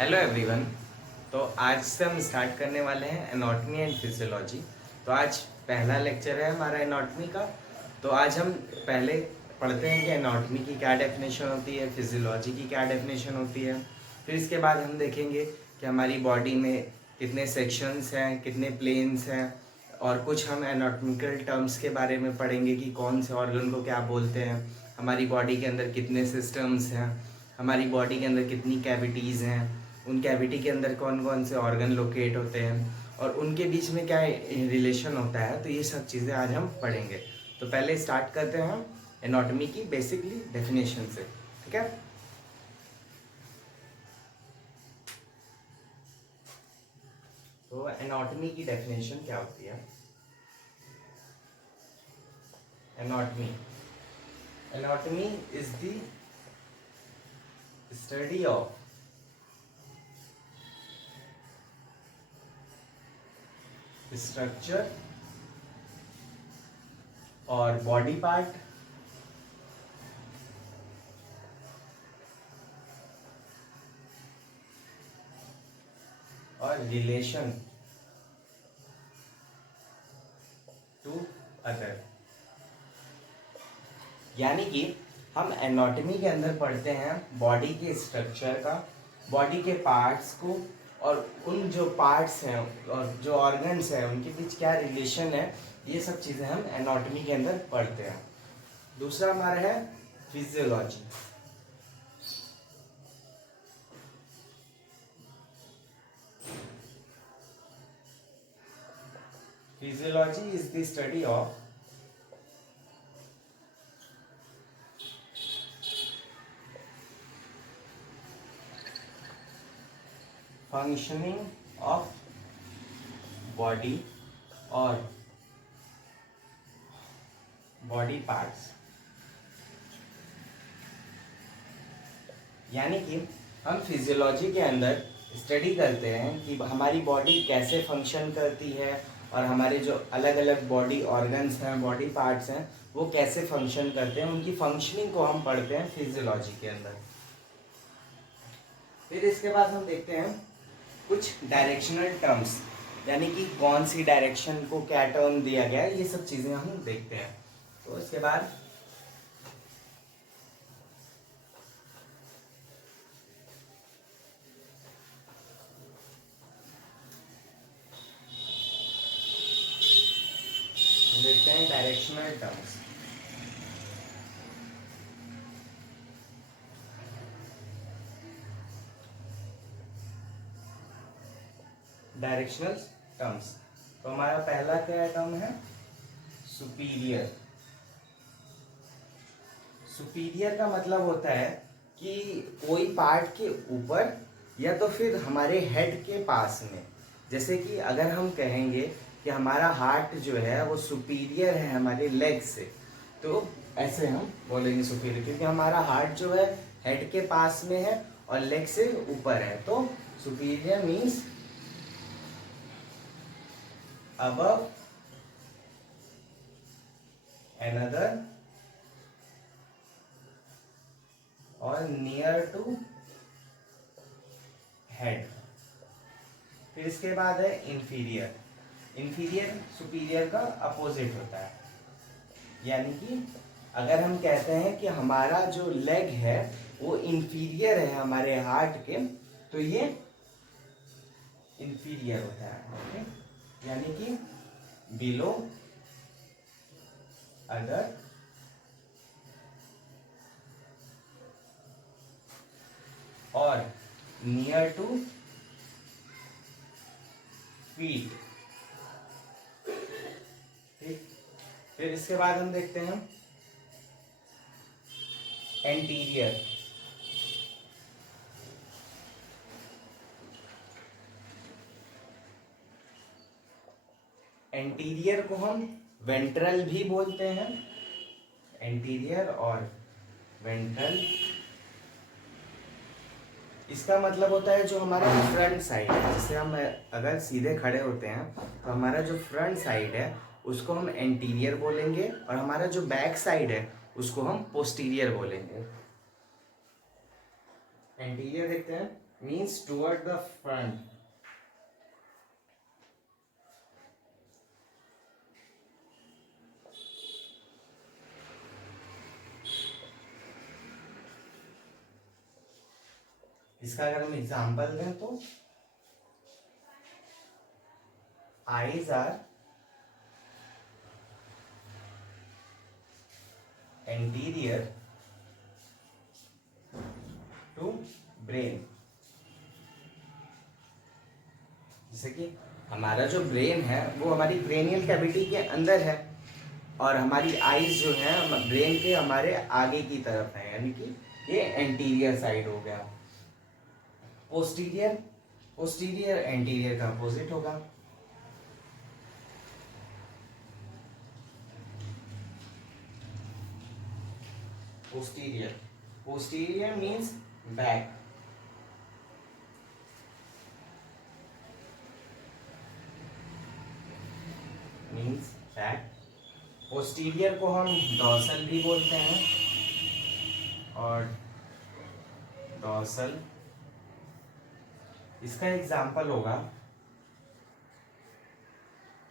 Hello everyone. तो आज से हम स्टार्ट करने वाले हैं एनाटॉमी एंड फिजियोलॉजी। तो आज पहला लेक्चर है हमारा एनाटॉमी का। तो आज हम पहले पढ़ते हैं कि एनाटॉमी की क्या डेफिनेशन होती है, फिजियोलॉजी की क्या डेफिनेशन होती है। फिर इसके बाद हम देखेंगे कि हमारी बॉडी में कितने सेक्शंस हैं, कितने प्लेन्स हैं, और कुछ हम एनाटॉमिकल टर्म्स के बारे में पढ़ेंगे कि कौन से ऑर्गन को क्या बोलते हैं, हमारी बॉडी के अंदर कितने सिस्टम्स हैं, हमारी बॉडी के अंदर कितनी कैविटीज़ हैं, उन कैविटी के अंदर कौन कौन से ऑर्गन लोकेट होते हैं और उनके बीच में क्या रिलेशन होता है। तो ये सब चीज़ें आज हम पढ़ेंगे। तो पहले स्टार्ट करते हैं हम एनाटॉमी की बेसिकली डेफिनेशन से, ठीक है। तो एनाटॉमी की डेफिनेशन क्या होती है? Anatomy anatomy is the study of structure और बॉडी पार्ट और रिलेशन टू अदर। यानी कि हम एनाटॉमी के अंदर पढ़ते हैं बॉडी के स्ट्रक्चर का, बॉडी के पार्ट्स को, और उन जो पार्ट्स हैं और जो ऑर्गन्स हैं उनके बीच क्या रिलेशन है, ये सब चीज़ें हम एनाटॉमी के अंदर पढ़ते हैं। दूसरा हमारा है physiology. Physiology is the study of functioning of body और बॉडी पार्ट्स। यानी कि हम फिजियोलॉजी के अंदर स्टडी करते हैं कि हमारी बॉडी कैसे फंक्शन करती है और हमारे जो अलग अलग बॉडी ऑर्गन्स हैं, बॉडी पार्ट्स हैं, वो कैसे फंक्शन करते हैं, उनकी फंक्शनिंग को हम पढ़ते हैं फिजियोलॉजी के अंदर। फिर इसके बाद हम देखते हैं कुछ डायरेक्शनल टर्म्स, यानी कि कौन सी डायरेक्शन को क्या टर्म दिया गया है, ये सब चीज़ें हम देखते हैं। तो इसके बाद देखते हैं डायरेक्शनल टर्म्स। Directional terms. तो हमारा पहला क्या टर्म है? सुपीरियर। सुपीरियर का मतलब होता है कि कोई पार्ट के ऊपर या तो फिर हमारे हेड के पास में। जैसे कि अगर हम कहेंगे कि हमारा हार्ट जो है वो सुपीरियर है हमारे लेग से, तो ऐसे हम बोलेंगे सुपीरियर, क्योंकि हमारा हार्ट जो है हेड के पास में है और लेग से ऊपर है। तो सुपीरियर मीन्स above another और नियर टू हेड। फिर इसके बाद है इंफीरियर। इंफीरियर सुपीरियर का अपोजिट होता है। यानी कि अगर हम कहते हैं कि हमारा जो लेग है वो इंफीरियर है हमारे हार्ट के, तो ये इंफीरियर होता है, ओके। यानी कि बिलो अदर और नियर टू फीट। ठीक। फिर इसके बाद हम देखते हैं एंटीरियर। एंटीरियर को हम वेंट्रल भी बोलते हैं। एंटीरियर और वेंट्रल, इसका मतलब होता है जो हमारा फ्रंट साइड है। जैसे हम अगर सीधे खड़े होते हैं तो हमारा जो फ्रंट साइड है उसको हम एंटीरियर बोलेंगे, और हमारा जो बैक साइड है उसको हम पोस्टीरियर बोलेंगे। एंटीरियर देखते हैं। Means toward the front. इसका अगर हम एग्जाम्पल दें तो eyes are anterior to brain. जैसे कि हमारा जो ब्रेन है वो हमारी क्रेनियल कैविटी के अंदर है और हमारी आईज जो है ब्रेन के हमारे आगे की तरफ है, यानी कि ये एंटीरियर साइड हो गया। पोस्टीरियर, पोस्टीरियर एंटीरियर का अपोजिट होगा। Posterior, posterior means back. Means back. Posterior को हम डॉर्सल भी बोलते हैं और डॉर्सल, इसका एग्जाम्पल होगा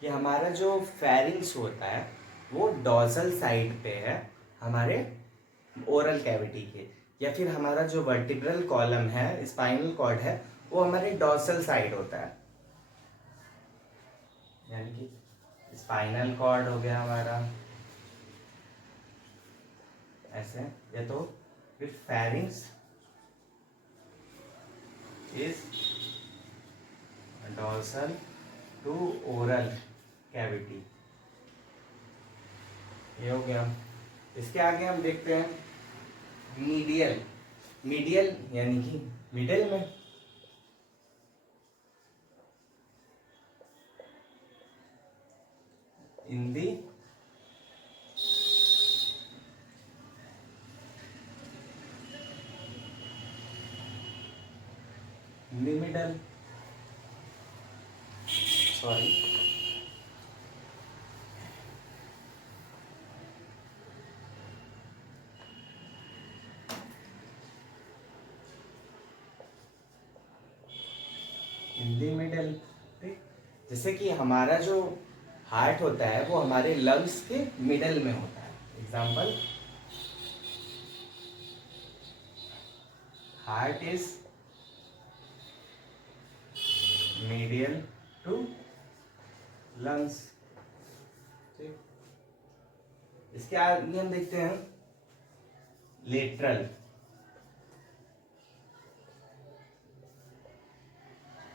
कि हमारा जो फेरिंग्स होता है वो डॉर्सल साइड पे है हमारे ओरल कैविटी के, या फिर हमारा जो वर्टिब्रल कॉलम है, स्पाइनल कॉर्ड है, वो हमारे डॉर्सल साइड होता है। यानी कि स्पाइनल कॉर्ड हो गया हमारा ऐसे, या तो फिर pharynx is dorsal to oral cavity, ये हो गया। इसके आगे हम देखते हैं मीडियल। मीडियल यानी कि मिडिल में, इन the middle, sorry, in the middle. ठीक, जैसे कि हमारा जो हार्ट होता है वो हमारे लंग्स के मिडल में होता है। Example, heart is medial to lungs. ठीक, इसके आगे हम देखते हैं लेटरल।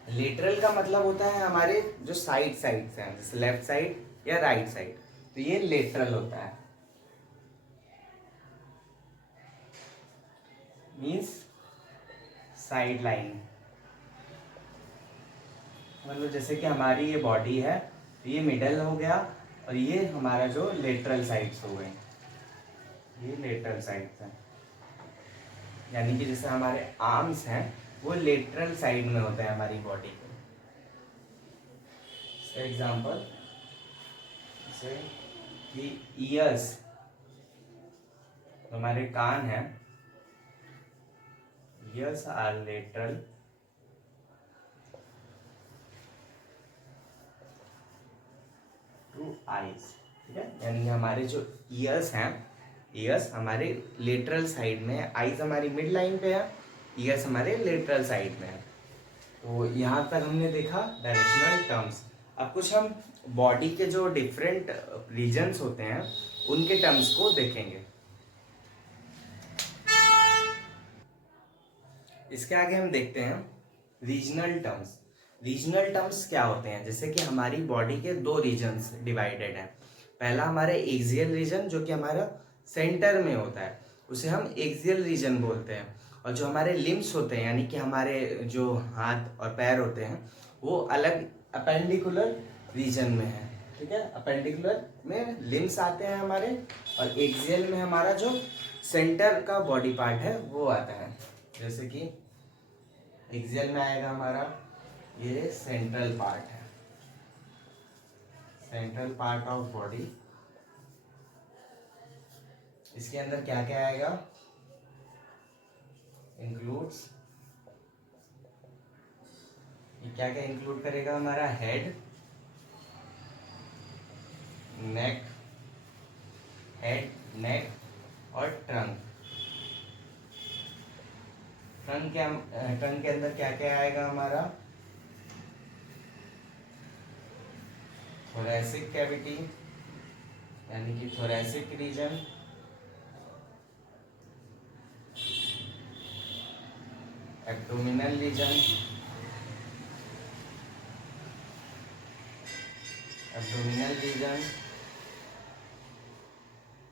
लेटरल का मतलब होता है हमारे जो साइड साइड्स हैं, जैसे लेफ्ट साइड या राइट साइड, तो ये लेटरल होता है। मीन्स साइड लाइन, मतलब जैसे कि हमारी ये बॉडी है तो ये मिडल हो गया और ये हमारा जो लेटरल साइड्स हो गए, ये लेटरल साइड्स हैं। यानी कि जैसे हमारे आर्म्स हैं वो लेटरल साइड में होते हैं हमारी बॉडी के। एग्जाम्पल जैसे कि ईयर्स, हमारे कान हैं, ears are lateral to eyes. ठीक है, यानी हमारे जो ईयर्स हैं, ईयर्स हमारे लेटरल साइड में है, आईज हमारी मिड लाइन पे है, ईयर्स हमारे लेटरल साइड में है। तो यहाँ तक हमने देखा डायरेक्शनल टर्म्स। अब कुछ हम बॉडी के जो डिफरेंट रीजन्स होते हैं उनके टर्म्स को देखेंगे। इसके आगे हम देखते हैं रीजनल टर्म्स। रीजनल टर्म्स क्या होते हैं? जैसे कि हमारी बॉडी के दो रीजन्स डिवाइडेड हैं। पहला हमारा एक्सियल रीजन जो कि हमारा सेंटर में होता है, उसे हम एक्सियल रीजन बोलते हैं। और जो हमारे लिम्स होते हैं, यानी कि हमारे जो हाथ और पैर होते हैं, वो अलग अपेंडिकुलर रीजन में है। ठीक है, अपेंडिकुलर में लिम्स आते हैं हमारे, और एक्सियल में हमारा जो सेंटर का बॉडी पार्ट है वो आता है। जैसे कि एक्सियल में आएगा हमारा ये सेंट्रल पार्ट है, सेंट्रल पार्ट ऑफ बॉडी। इसके अंदर क्या क्या आएगा? इंक्लूड्स ये क्या क्या इंक्लूड करेगा हमारा? हेड, नेक, और ट्रंक। ट्रंक के अंदर क्या क्या आएगा हमारा? थोरैसिक कैविटी यानी कि थोरैसिक रीजन, एब्डोमिनल रीजन,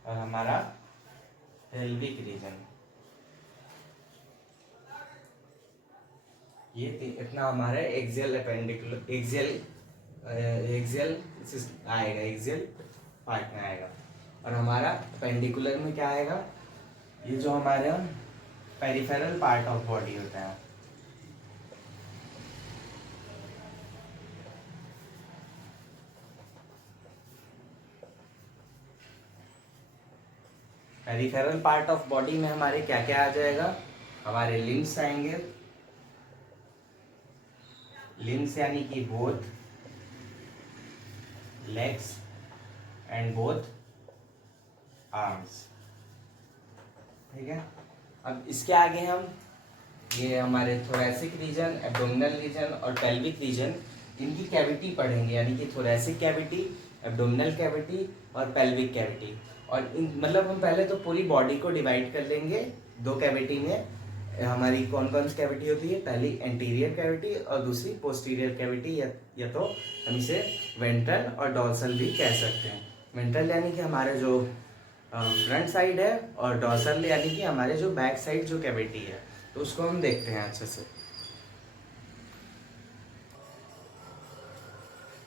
और हमारा पेल्विक रीजन। ये इतना हमारा एक्सियल अपेंडिकुलर एक्सियल आएगा, एक्सियल पार्ट में आएगा। और हमारा पेंडिकुलर में क्या आएगा? ये जो हमारा पेरिफेरल पार्ट ऑफ बॉडी होता है। पेरिफेरल पार्ट ऑफ बॉडी में हमारे क्या क्या आ जाएगा? हमारे लिम्स आएंगे, लिम्स यानी कि both legs and both arms. ठीक है, अब इसके आगे हम ये हमारे थोरैसिक रीजन, एब्डोमिनल रीजन और पेल्विक रीजन, इनकी कैविटी पढ़ेंगे, यानी कि थोरैसिक कैविटी, एब्डोमिनल कैविटी और पेल्विक कैविटी। और इन मतलब हम पहले तो पूरी बॉडी को डिवाइड कर लेंगे दो कैविटी में। हमारी कौन कौन सी कैविटी होती है? पहली एंटीरियर कैविटी और दूसरी पोस्टीरियर कैविटी, या तो हम इसे वेंट्रल और डॉर्सल भी कह सकते हैं। वेंट्रल यानी कि हमारे जो फ्रंट साइड है, और डॉर्सल यानी कि हमारे जो बैक साइड जो कैविटी है। तो उसको हम देखते हैं अच्छे से।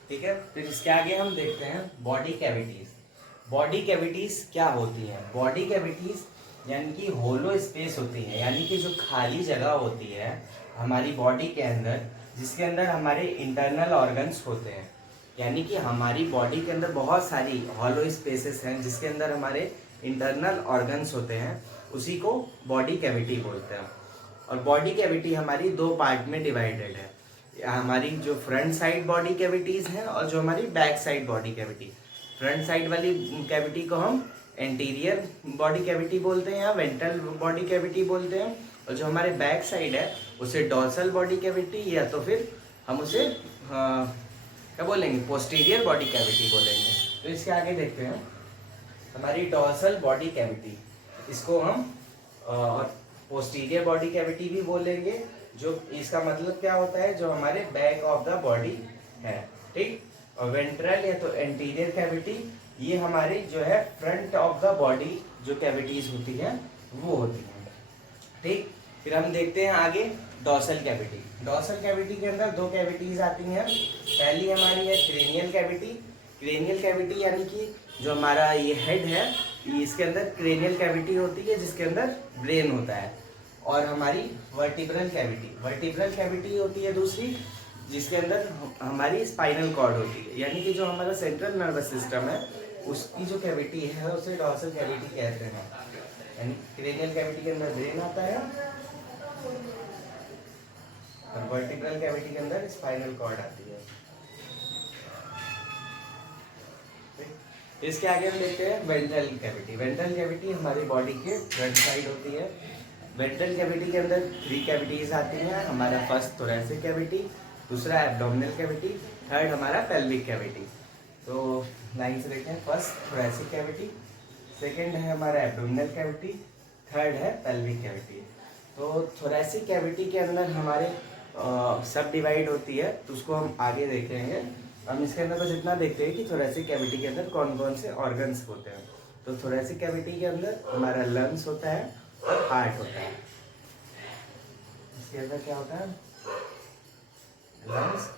ठीक है, फिर इसके आगे हम देखते हैं बॉडी कैविटीज। बॉडी कैविटीज क्या होती हैं? बॉडी कैविटीज यानी कि होलो स्पेस होती है, यानी कि जो खाली जगह होती है हमारी बॉडी के अंदर, जिसके अंदर हमारे इंटरनल ऑर्गन्स होते हैं। यानी कि हमारी बॉडी के अंदर बहुत सारी हॉलो स्पेसेस हैं जिसके अंदर हमारे इंटरनल ऑर्गन्स होते हैं, उसी को बॉडी कैविटी बोलते हैं। और बॉडी कैविटी हमारी दो पार्ट में डिवाइडेड है। हमारी जो फ्रंट साइड बॉडी कैविटीज हैं और जो हमारी back side body cavity. Front side वाली कैविटी को हम एंटीरियर बॉडी कैविटी बोलते हैं या वेंट्रल बॉडी कैविटी बोलते हैं, और जो हमारे बैक साइड है उसे डॉर्सल बॉडी कैविटी, या तो फिर हम उसे क्या बोलेंगे? पोस्टीरियर बॉडी कैविटी बोलेंगे। तो इसके आगे देखते हैं हमारी डॉर्सल बॉडी कैविटी, इसको हम पोस्टीरियर बॉडी कैविटी भी बोलेंगे। जो इसका मतलब क्या होता है? जो हमारे बैक ऑफ द बॉडी है। ठीक, और वेंट्रल या तो एंटीरियर कैविटी, ये हमारी जो है फ्रंट ऑफ द बॉडी जो कैविटीज होती हैं वो होती हैं। ठीक, फिर हम देखते हैं आगे डॉर्सल कैविटी। डॉर्सल कैविटी के अंदर दो कैविटीज आती हैं। पहली हमारी है क्रेनियल कैविटी। क्रेनियल कैविटी यानी कि जो हमारा ये हेड है, इसके अंदर क्रेनियल कैविटी होती है जिसके अंदर ब्रेन होता है। और हमारी वर्टिब्रल कैविटी होती है दूसरी, जिसके अंदर हमारी स्पाइनल कॉर्ड होती है। यानी कि जो हमारा सेंट्रल नर्वस सिस्टम है उसकी जो कैविटी है उसे डॉर्सल कैविटी कहते हैं। यानी क्रेनियल कैविटी के अंदर ब्रेन आता है और वर्टिब्रल कैविटी के अंदर स्पाइनल कॉर्ड आती है। इसके आगे हम देखते हैं वेंट्रल कैविटी। वेंट्रल कैविटी हमारी बॉडी के फ्रंट साइड होती है। वेंट्रल कैविटी के अंदर 3 कैविटीज आती हैं। हमारा फर्स्ट थोरैसिक कैविटी, दूसरा एब्डोमिनल कैविटी, थर्ड हमारा पेल्विक कैविटी। तो लाइन से देखते हैं, फर्स्ट थोरैसिक कैविटी, सेकंड है हमारा एब्डोमिनल कैविटी, थर्ड है पेल्विक कैविटी। तो थोरैसिक कैविटी के अंदर हमारे सब डिवाइड होती है, तो उसको हम आगे देखेंगे। हम इसके अंदर बस इतना देखते हैं कि थोरैसिक कैविटी के अंदर कौन कौन से ऑर्गन्स होते हैं। तो थोरैसिक कैविटी के अंदर हमारा लंग्स होता है और हार्ट होता है। इसके अंदर क्या होता है? लंग्स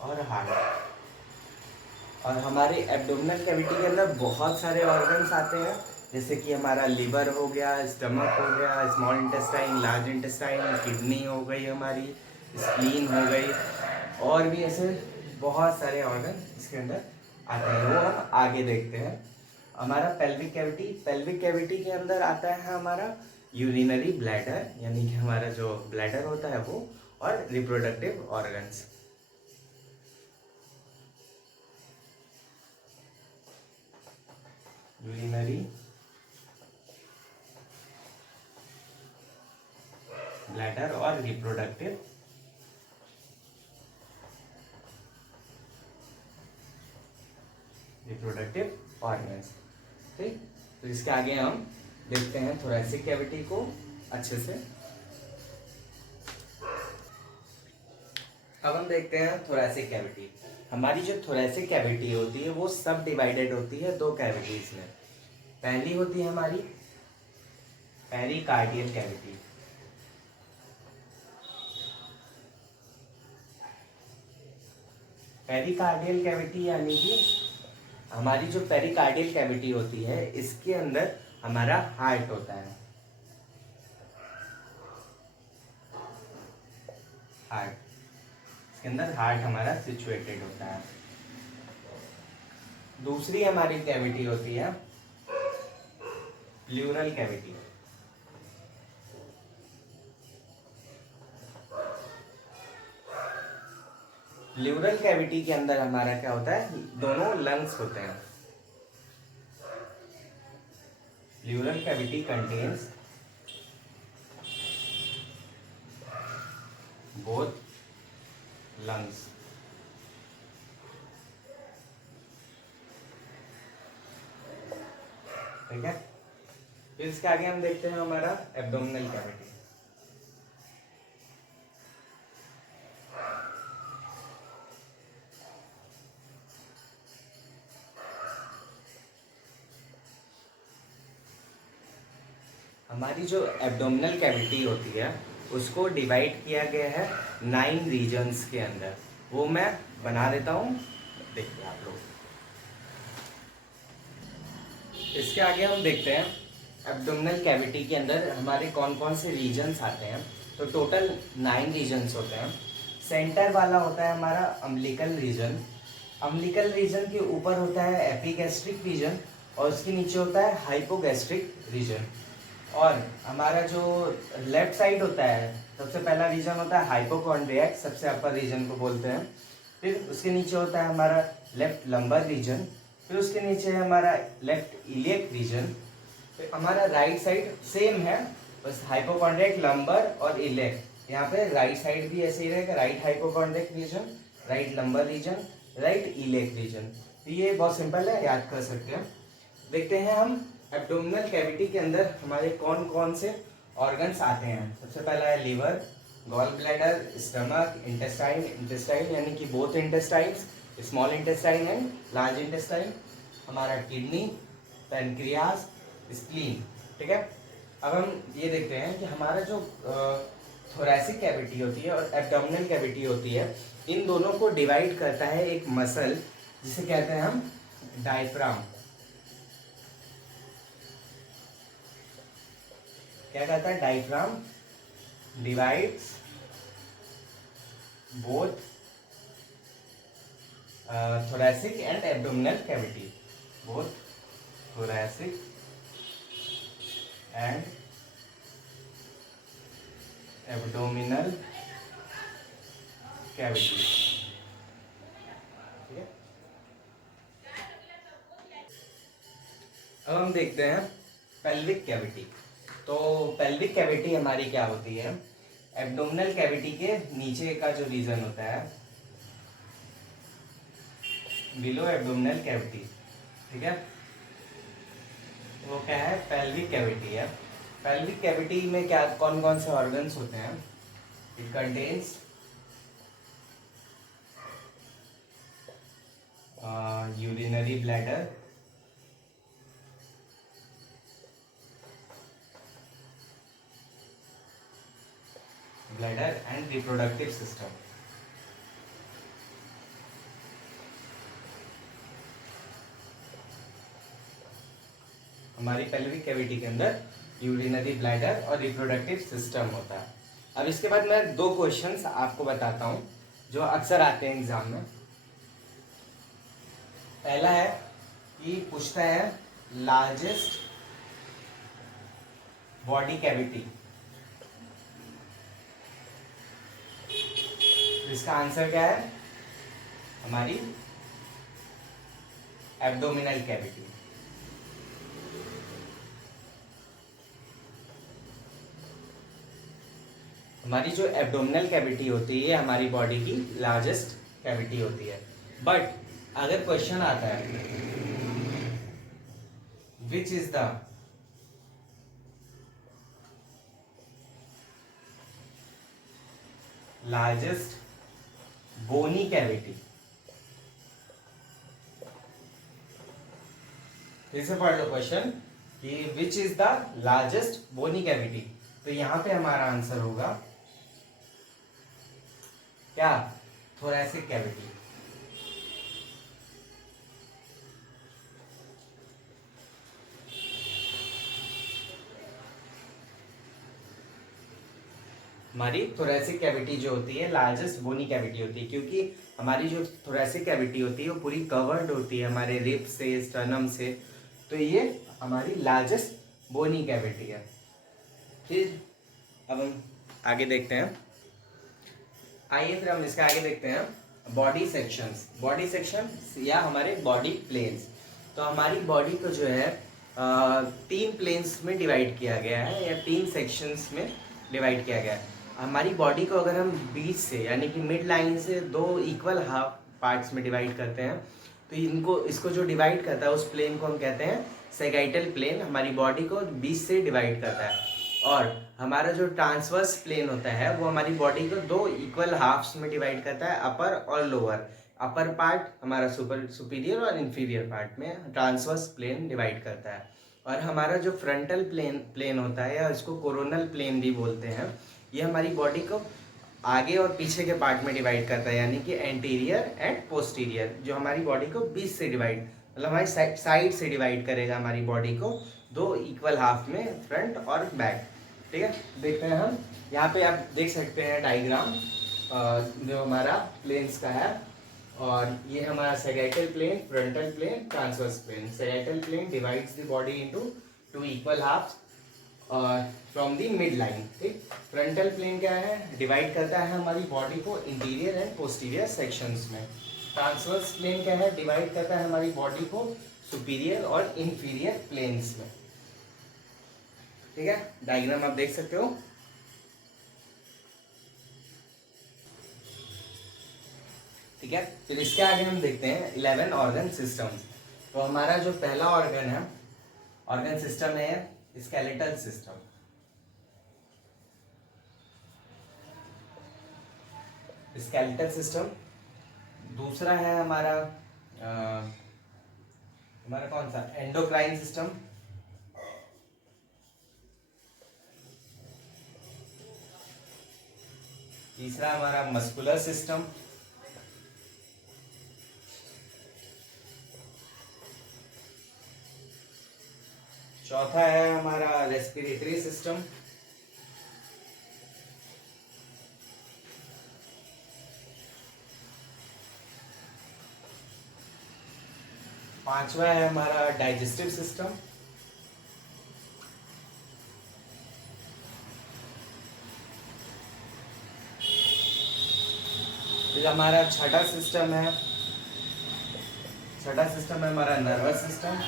और हार्ट। और हमारे एब्डोमिनल कैविटी के अंदर बहुत सारे ऑर्गन्स आते हैं, जैसे कि हमारा लिवर हो गया, स्टमक हो गया, small intestine, large intestine, kidney हो गई, हमारी स्प्लीन हो गई, और भी ऐसे बहुत सारे ऑर्गन इसके अंदर आते हैं। वो हम आगे देखते हैं। हमारा पेल्विक कैविटी के अंदर आता है हमारा यूरिनरी ब्लैडर, यानी कि हमारा जो ब्लैडर होता है वो, और रिप्रोडक्टिव ऑर्गन्स। यूरिनरी ब्लैडर और रिप्रोडक्टिव ऑर्गन्स। ठीक, तो इसके आगे हम देखते हैं थोरैसिक कैविटी को अच्छे से। अब हम देखते हैं थोरैसिक कैविटी। हमारी जो थोरैसिक कैविटी होती है वो सब डिवाइडेड होती है दो कैविटीज में। पहली होती है हमारी पेरिकार्डियल कैविटी। पेरिकार्डियल कैविटी यानी कि हमारी जो पेरिकार्डियल कैविटी होती है इसके अंदर हमारा हार्ट होता है। हार्ट, इसके अंदर हार्ट हमारा सिचुएटेड होता है। दूसरी हमारी कैविटी होती है प्लूरल कैविटी। प्लूरल कैविटी के अंदर हमारा क्या होता है, दोनों लंग्स होते हैं। Pleural cavity contains both lungs. ठीक है, फिर इसके आगे हम देखते हैं हमारा एब्डोमिनल कैविटी। हमारी जो एब्डोमिनल कैविटी होती है उसको डिवाइड किया गया है 9 रीजन्स के अंदर। वो मैं बना देता हूँ, देखिए आप लोग। इसके आगे हम देखते हैं एब्डोमिनल कैविटी के अंदर हमारे कौन कौन से रीजन्स आते हैं। तो टोटल 9 रीजन्स होते हैं। सेंटर वाला होता है हमारा अम्बिलिकल रीजन। अम्बिलिकल रीजन के ऊपर होता है एपिगैस्ट्रिक रीजन और उसके नीचे होता है हाइपोगैस्ट्रिक रीजन। और हमारा जो लेफ्ट साइड होता है, सबसे पहला रीजन होता है हाइपोकॉन्ड्रियाक, सबसे अपर रीजन को बोलते हैं। फिर उसके नीचे होता है हमारा लेफ्ट लंबर रीजन। फिर उसके नीचे है हमारा लेफ्ट इलियक रीजन। फिर हमारा राइट साइड सेम है, बस हाइपोकॉन्ड्रियाक, लंबर और इलियक। यहाँ पे राइट साइड भी ऐसे ही रहेगा, right hypochondriac region, right lumbar region, right iliac region. तो ये बहुत सिंपल है, याद कर सकते हैं। देखते हैं हम एब्डोमिनल कैविटी के अंदर हमारे कौन कौन से ऑर्गन्स आते हैं। सबसे पहला है liver, gall bladder, stomach, intestine यानी कि both intestines, small intestine and large intestine, हमारा किडनी, पैनक्रियास, स्प्लीन। ठीक है, अब हम ये देखते हैं कि हमारा जो थोरैसिक कैविटी होती है और एब्डोमिनल कैविटी होती है, इन दोनों को डिवाइड करता है एक मसल जिसे कहते हैं हम डायफ्राम। क्या कहता है, diaphragm divides both thoracic and abdominal cavity, both thoracic and abdominal cavity। ठीक है, अब हम देखते हैं पेल्विक कैविटी। तो पेल्विक कैविटी हमारी क्या होती है, एब्डोमिनल कैविटी के नीचे का जो रीजन होता है, बिलो एब्डोमिनल कैविटी। ठीक है, वो क्या है, पेल्विक कैविटी है। पेल्विक कैविटी में क्या कौन कौन से ऑर्गन्स होते हैं, it contains urinary bladder, bladder and reproductive system. हमारी पेल्विक कैविटी के अंदर यूरिनरी ब्लैडर और रिप्रोडक्टिव सिस्टम होता है। अब इसके बाद मैं 2 क्वेश्चंस आपको बताता हूं जो अक्सर आते हैं एग्जाम में। पहला है कि पूछता है लार्जेस्ट बॉडी कैविटी। इसका आंसर क्या है? हमारी एब्डोमिनल कैविटी। हमारी जो एब्डोमिनल कैविटी होती है हमारी बॉडी की लार्जेस्ट कैविटी होती है। बट अगर क्वेश्चन आता है which is the largest bony cavity, फिर से पढ़ लो क्वेश्चन कि which is the largest bony cavity, तो यहां पे हमारा आंसर होगा क्या? Thoracic cavity. हमारी थोरैसिक कैविटी जो होती है लार्जेस्ट बोनी कैविटी होती है, क्योंकि हमारी जो थोरैसिक कैविटी होती है वो पूरी कवर्ड होती है हमारे रिब से, स्टर्नम से, तो ये हमारी लार्जेस्ट बोनी कैविटी है। फिर अब हम आगे देखते हैं, आइए फिर हम इसका आगे देखते हैं बॉडी सेक्शंस। बॉडी सेक्शन या हमारे बॉडी प्लेन्स। तो हमारी बॉडी को जो है 3 प्लेन्स में डिवाइड किया गया है या 3 सेक्शंस में डिवाइड किया गया है। हमारी बॉडी को अगर हम बीच से यानी कि मिड लाइन से 2 इक्वल हाफ पार्ट्स में डिवाइड करते हैं, तो इसको जो डिवाइड करता है उस प्लेन को हम कहते हैं सेगाइटल प्लेन। हमारी बॉडी को बीच से डिवाइड करता है। और हमारा जो ट्रांसवर्स प्लेन होता है वो हमारी बॉडी को 2 इक्वल हाफ्स में डिवाइड करता है, अपर और लोअर। अपर पार्ट हमारा सुपीरियर और इंफीरियर पार्ट में ट्रांसवर्स प्लेन डिवाइड करता है। और हमारा जो फ्रंटल प्लेन होता है या इसको कोरोनल प्लेन भी बोलते हैं, ये हमारी बॉडी को आगे और पीछे के पार्ट में डिवाइड करता है, यानी कि एंटीरियर एंड पोस्टीरियर, जो हमारी बॉडी को बीच से डिवाइड मतलब हमारी साइड से डिवाइड करेगा हमारी बॉडी को 2 इक्वल हाफ में, फ्रंट और बैक। ठीक है, देखते हैं हम यहाँ पे आप देख सकते हैं डायग्राम जो हमारा प्लेन्स का है। और ये हमारा sagittal plane, frontal plane, transverse plane. Sagittal plane divides the body into 2 equal halves from the mid line. ठीक, फ्रंटल प्लेन क्या है? डिवाइड करता है हमारी बॉडी को इंटीरियर एंड पोस्टीरियर सेक्शंस में। ट्रांसवर्स प्लेन क्या है? डिवाइड करता है हमारी बॉडी को सुपीरियर और इंफीरियर प्लेन्स में। ठीक है, डायग्राम आप देख सकते हो। ठीक है, फिर इसके आगे हम देखते हैं 11 ऑर्गन सिस्टम्स। तो हमारा जो पहला ऑर्गन है, ऑर्गन सिस्टम है स्केलेटल सिस्टम। Skeletal system. दूसरा है हमारा कौन सा? Endocrine system. तीसरा हमारा मस्कुलर सिस्टम। चौथा है हमारा रेस्पिरेटरी सिस्टम। पांचवा है हमारा डाइजेस्टिव सिस्टम। फिर हमारा छठा सिस्टम है हमारा नर्वस सिस्टम।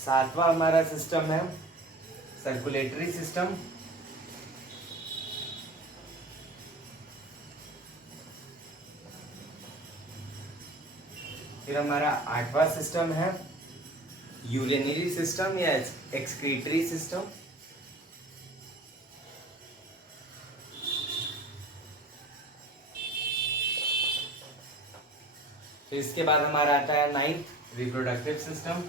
सातवां हमारा सिस्टम है सर्कुलेटरी सिस्टम। फिर हमारा आठवां सिस्टम है यूरिनरी सिस्टम या एक्सक्रीटरी सिस्टम। फिर इसके बाद हमारा आता है 9th reproductive system.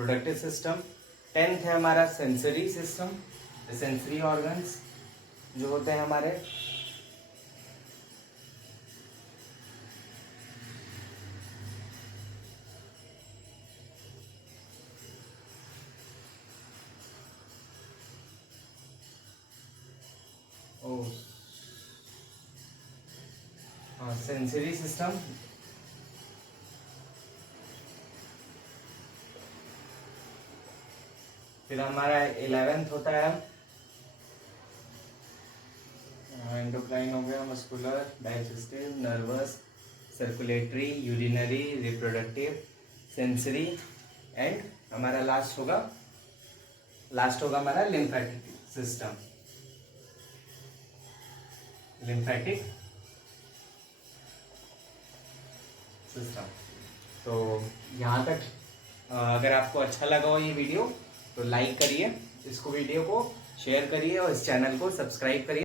Reproductive system. 10th है हमारा सेंसरी सिस्टम, सेंसरी ऑर्गन्स जो होते हैं हमारे। ओ हाँ, सेंसरी सिस्टम। फिर हमारा 11th होता है एंडोक्राइन हो गया, muscular, digestive, nervous, circulatory, urinary, reproductive, sensory and हमारा लास्ट होगा हमारा लिम्फेटिक सिस्टम। Lymphatic system. तो यहाँ तक अगर आपको अच्छा लगा हो ये वीडियो तो लाइक करिए इसको, वीडियो को शेयर करिए और इस चैनल को सब्सक्राइब करिए।